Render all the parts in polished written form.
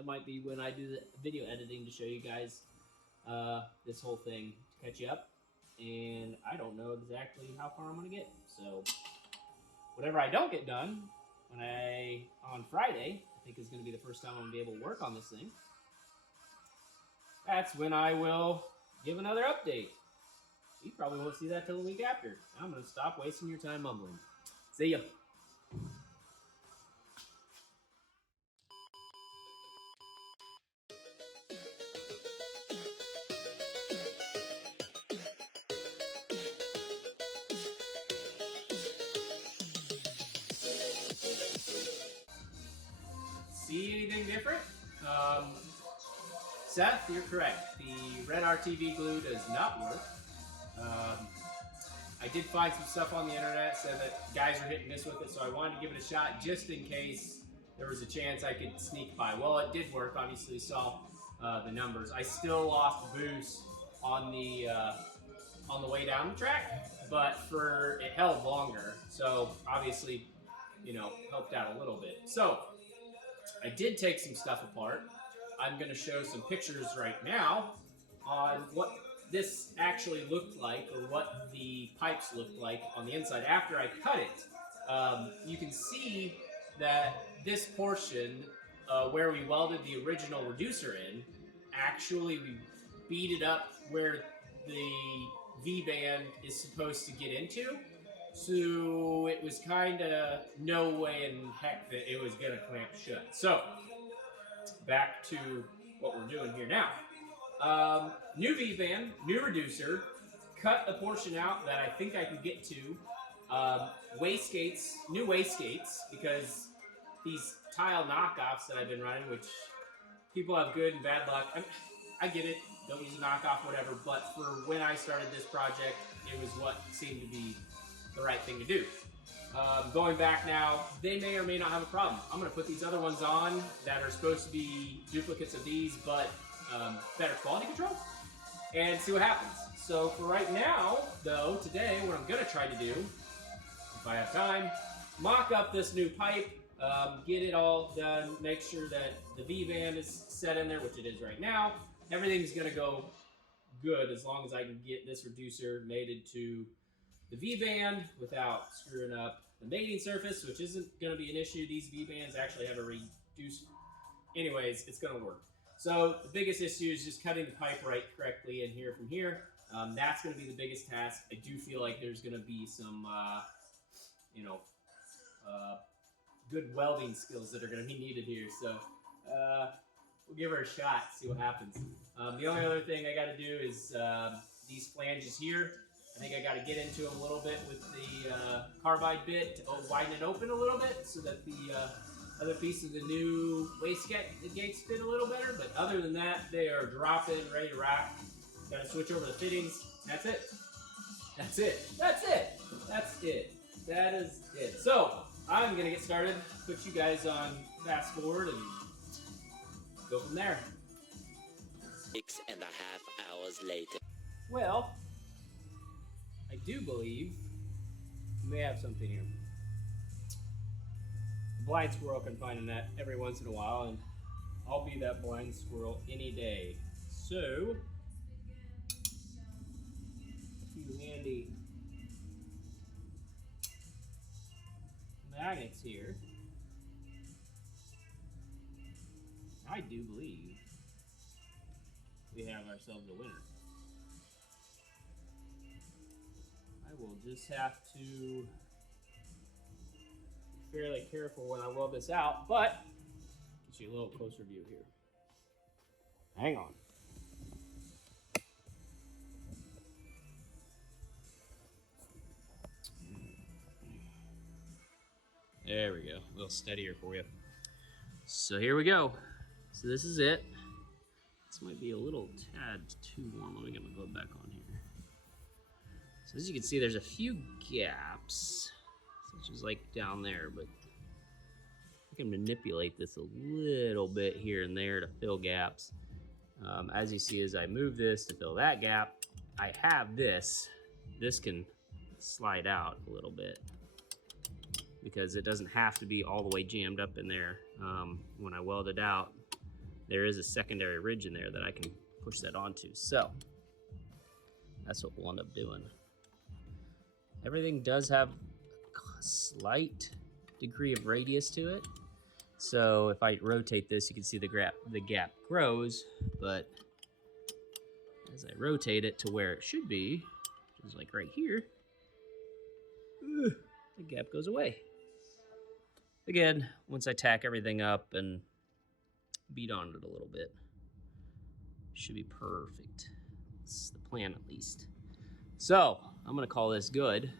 that might be when I do the video editing to show you guys this whole thing to catch you up. And I don't know exactly how far I'm going to get. So whatever I don't get done on Friday, I think is going to be the first time I'm going to be able to work on this thing. That's when I will give another update. You probably won't see that till the week after. I'm going to stop wasting your time mumbling. See ya. See anything different? Seth, you're correct. The red RTV glue does not work. I did find some stuff on the internet, said that guys are hitting this with it, so I wanted to give it a shot just in case there was a chance I could sneak by. Well, it did work. Obviously, you saw the numbers. I still lost boost on the way down the track, but it held longer, so obviously, you know, helped out a little bit. So I did take some stuff apart. I'm going to show some pictures right now on what this actually looked like, or what the pipes looked like on the inside after I cut it. You can see that this portion where we welded the original reducer in, actually we beat it up where the V-band is supposed to get into. So it was kind of no way in heck that it was going to clamp shut. So back to what we're doing here now. New V-band, new reducer, cut a portion out that I think I can get to. Wastegates, new wastegates, because these Tial knockoffs that I've been running, which people have good and bad luck. I get it, don't use a knockoff, whatever, but for when I started this project, it was what seemed to be the right thing to do. Going back now, they may or may not have a problem. I'm going to put these other ones on that are supposed to be duplicates of these, but better quality control, and see what happens. So for right now, though, today, what I'm going to try to do, if I have time, mock up this new pipe, get it all done, make sure that the V-band is set in there, which it is right now. Everything's going to go good as long as I can get this reducer mated to the V-band without screwing up the mating surface, which isn't going to be an issue. These V-bands actually have a reduced. Anyways, it's going to work. So the biggest issue is just cutting the pipe right correctly in here from here. That's going to be the biggest task. I do feel like there's going to be some, good welding skills that are going to be needed here. So we'll give her a shot, see what happens. The only other thing I got to do is these flanges here. I think I got to get into them a little bit with the carbide bit to widen it open a little bit so that the other piece of the new Wastegates fit a little better. But other than that, they are dropping, ready to rock. Got to switch over the fittings. That's it. That's it. That's it. That's it. That is it. So I'm going to get started, put you guys on fast forward, and go from there. 6.5 hours later. Well, I do believe we may have something here. A blind squirrel can find a net every once in a while, and I'll be that blind squirrel any day. So, a few handy magnets here. I do believe we have ourselves a winner. I will just have to be fairly careful when I weld this out, but get you a little closer view here. Hang on. There we go, a little steadier for you. So here we go. So this is it. This might be a little tad too warm. Let me get my glove back on here. So as you can see, there's a few gaps, such as like down there, but I can manipulate this a little bit here and there to fill gaps. As you see, as I move this to fill that gap, I have this. This can slide out a little bit because it doesn't have to be all the way jammed up in there when I weld it out. there is a secondary ridge in there that I can push that onto. So that's what we'll end up doing. Everything does have a slight degree of radius to it. So if I rotate this, you can see the gap grows, but as I rotate it to where it should be, which is like right here, the gap goes away. Again, once I tack everything up and beat on it a little bit, it should be perfect. That's the plan, at least. So I'm gonna call this good.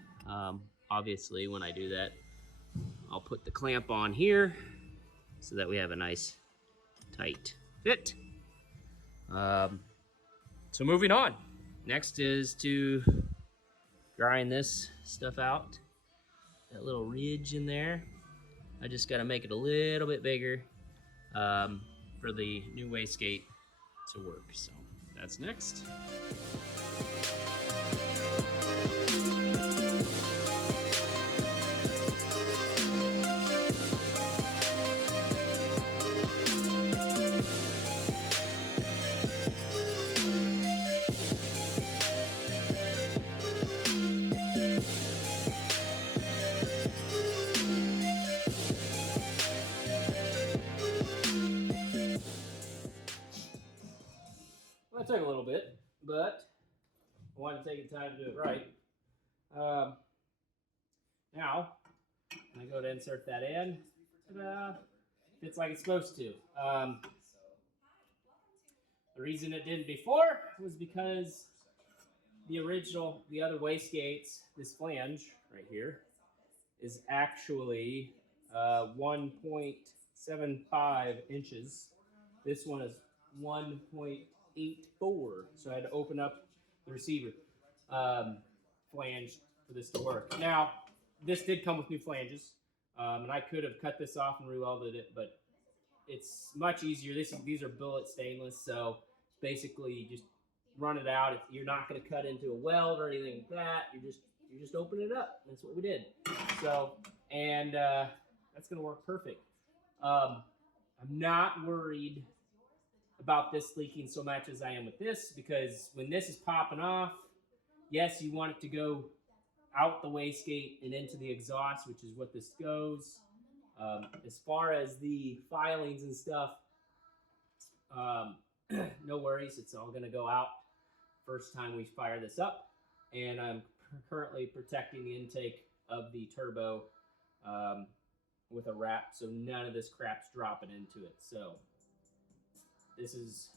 Obviously, when I do that, I'll put the clamp on here so that we have a nice tight fit. So moving on. Next is to grind this stuff out. That little ridge in there. I just gotta make it a little bit bigger for the new wastegate to work. So that's next. Well, that took a little bit, but I wanted to take the time to do it right. Now, when I go to insert that in, fits like it's supposed to. The reason it didn't before was because the other wastegates, this flange right here, is actually 1.75 inches. This one is 1.84, so I had to open up the receiver flange for this to work. Now, this did come with new flanges, and I could have cut this off and re-welded it, but it's much easier. These are billet stainless, so basically you just run it out. You're not going to cut into a weld or anything like that. You just open it up. That's what we did. So, and that's going to work perfect. I'm not worried about this leaking so much as I am with this, because when this is popping off, yes, you want it to go out the wastegate and into the exhaust, which is what this goes. As far as the filings and stuff, no worries. It's all going to go out first time we fire this up. And I'm currently protecting the intake of the turbo with a wrap, so none of this crap's dropping into it. So this is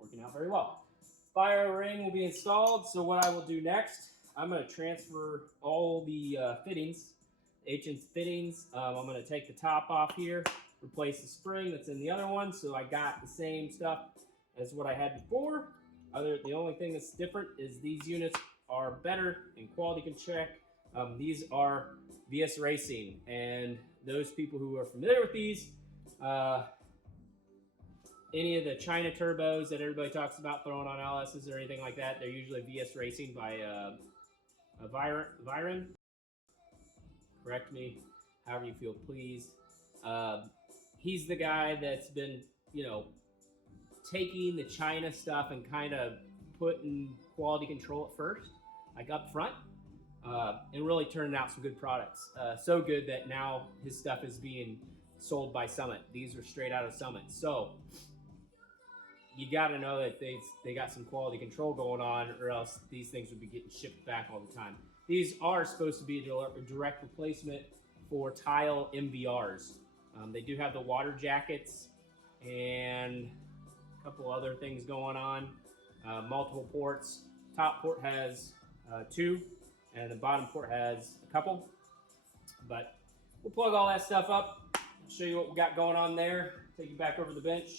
working out very well. Fire ring will be installed, so what I will do next, I'm going to transfer all the fittings, H-inch fittings. I'm going to take the top off here, replace the spring that's in the other one, so I got the same stuff as what I had before. The only thing that's different is these units are better in quality control. These are VS Racing, and those people who are familiar with these, any of the China turbos that everybody talks about throwing on LSs or anything like that, they're usually VS Racing by Viren. Correct me, however you feel pleased. He's the guy that's been, taking the China stuff and kind of putting quality control at first, like up front, and really turning out some good products. So good that now his stuff is being sold by Summit. These are straight out of Summit. So you got to know that they got some quality control going on, or else these things would be getting shipped back all the time. These are supposed to be a direct replacement for Tial MVRs. They do have the water jackets and a couple other things going on. Multiple ports. Top port has 2, and the bottom port has a couple. But we'll plug all that stuff up. I'll show you what we got going on there. Take you back over the bench.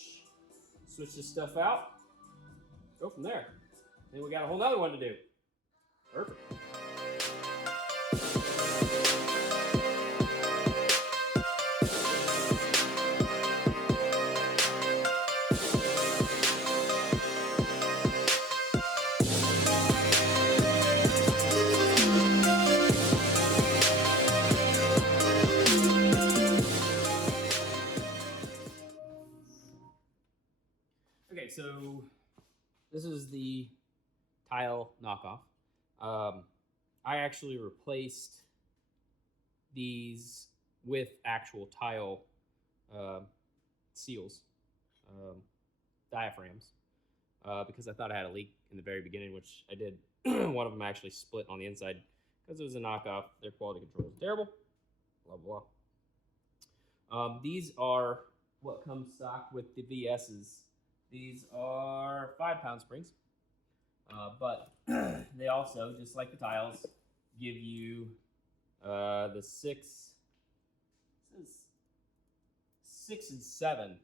Switch this stuff out. Go from there. Then we got a whole nother one to do. Perfect. Okay, so this is the Tial knockoff. I actually replaced these with actual Tial seals, diaphragms, because I thought I had a leak in the very beginning, which I did. One of them actually split on the inside because it was a knockoff. Their quality control is terrible. Blah, blah. These are what comes stock with the VSs. These are 5-pound springs, but they also, just like the Tials, give you the 6 and 7.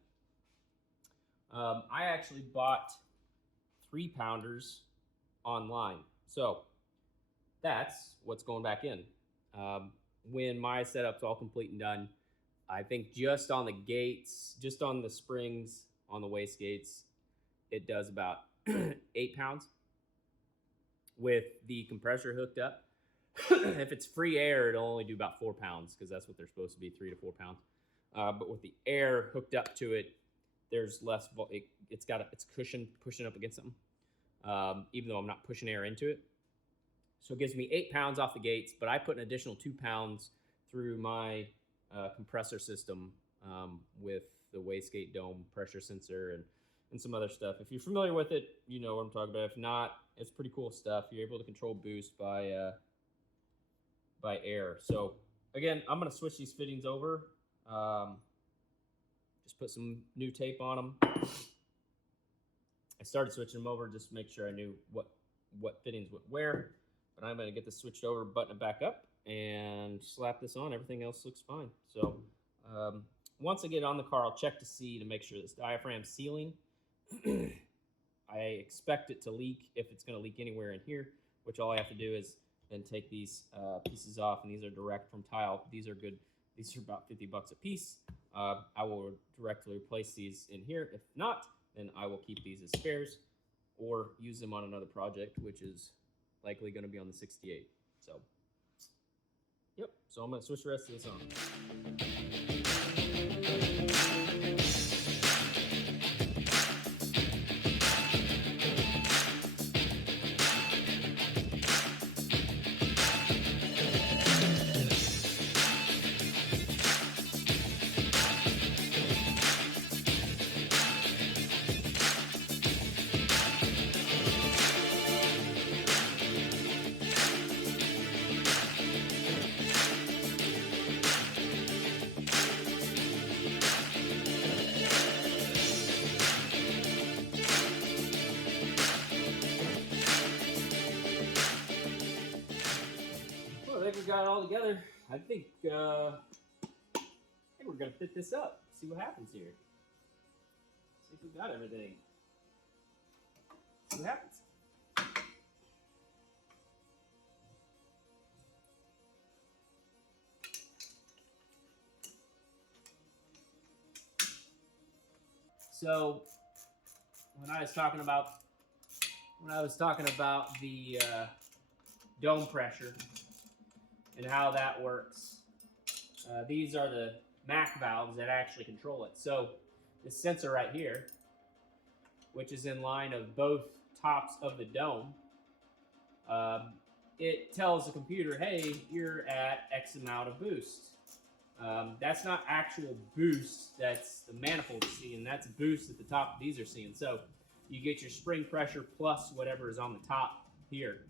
I actually bought 3-pounders online, so that's what's going back in. When my setup's all complete and done, I think just on the gates, just on the springs on the wastegates, it does about 8 pounds with the compressor hooked up. If it's free air, it'll only do about 4 pounds because that's what they're supposed to be, 3 to 4 pounds. But with the air hooked up to it, there's less. It's cushioned, pushing up against something, even though I'm not pushing air into it. So it gives me 8 pounds off the gates, but I put an additional 2 pounds through my compressor system with the wastegate dome pressure sensor and some other stuff. If you're familiar with it, you know what I'm talking about. If not, it's pretty cool stuff. You're able to control boost by air. So again, I'm gonna switch these fittings over. Just put some new tape on them. I started switching them over just to make sure I knew what fittings would where. But I'm gonna get this switched over, button it back up, and slap this on. Everything else looks fine. So once I get it on the car, I'll check to make sure this diaphragm's sealing. I expect it to leak if it's going to leak anywhere in here, which all I have to do is then take these pieces off, and these are direct from Tial. These are good. These are about $50 a piece. I will directly replace these in here. If not, then I will keep these as spares or use them on another project, which is likely going to be on the 68. So, yep. So I'm going to switch the rest of this on. We got it all together. I think we're gonna fit this up. See what happens here. See if we got everything. See what happens. So when I was talking about the dome pressure and how that works. These are the MAC valves that actually control it. So this sensor right here, which is in line of both tops of the dome, it tells the computer, hey, you're at X amount of boost. That's not actual boost, that's the manifold seeing, that's boost at the top these are seeing. So you get your spring pressure plus whatever is on the top here.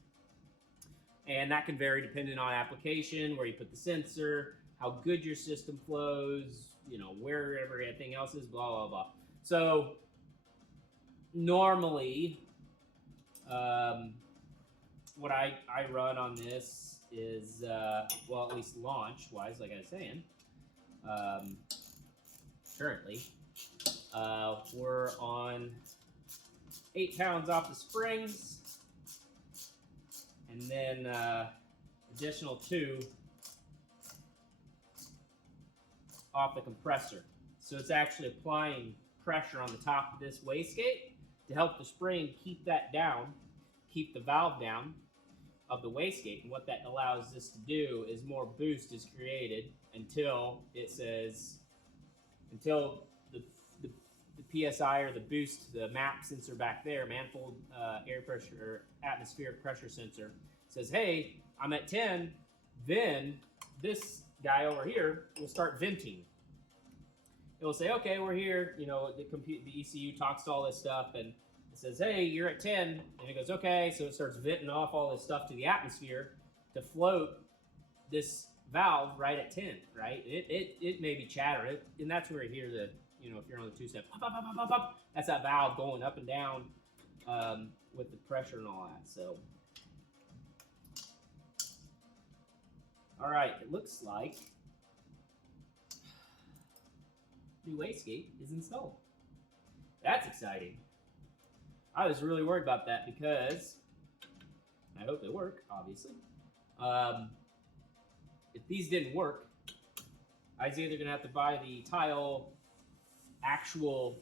And that can vary depending on application, where you put the sensor, how good your system flows, you know, where everything else is, blah, blah, blah. So normally, what I run on this is, well, at least launch-wise, like I was saying, currently, we're on 8 pounds off the springs, and then additional 2 off the compressor. So it's actually applying pressure on the top of this wastegate to help the spring keep that down, keep the valve down of the wastegate. And what that allows this to do is more boost is created until it says, until the PSI or the boost, the MAP sensor back there, manifold air pressure or atmospheric pressure sensor, says, hey, I'm at 10, then this guy over here will start venting. It will say, okay, we're here. You know, the ECU talks to all this stuff, and it says, hey, you're at 10. And it goes, okay. So it starts venting off all this stuff to the atmosphere to float this valve right at 10, right? It may be chatter, and that's where you hear the, you know, if you're on the two-step, pop, pop, pop, pop, pop, that's that valve going up and down with the pressure and all that. So, all right, it looks like new wastegate is installed. That's exciting. I was really worried about that because I hope they work, obviously. If these didn't work, I was either going to have to buy the Tial actual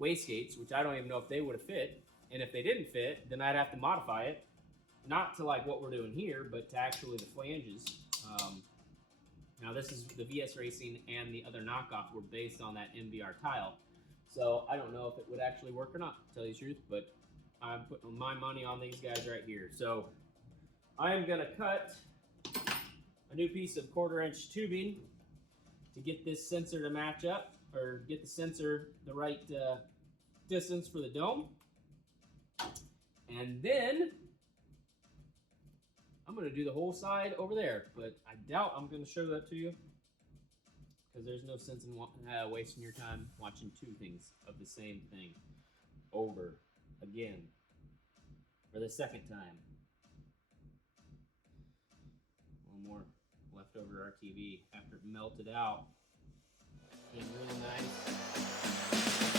wastegates, which I don't even know if they would have fit, and if they didn't fit, then I'd have to modify it, not to like what we're doing here, but to actually the flanges. Now this is the VS Racing and the other knockoff were based on that MVR Tial, so I don't know if it would actually work or not, to tell you the truth, but I'm putting my money on these guys right here. So I am going to cut a new piece of 1/4-inch tubing to get this sensor to match up, or get the sensor the right distance for the dome. And then I'm going to do the whole side over there, but I doubt I'm going to show that to you because there's no sense in wasting your time watching two things of the same thing over again for the second time. One more leftover RTV after it melted out. It's been real nice.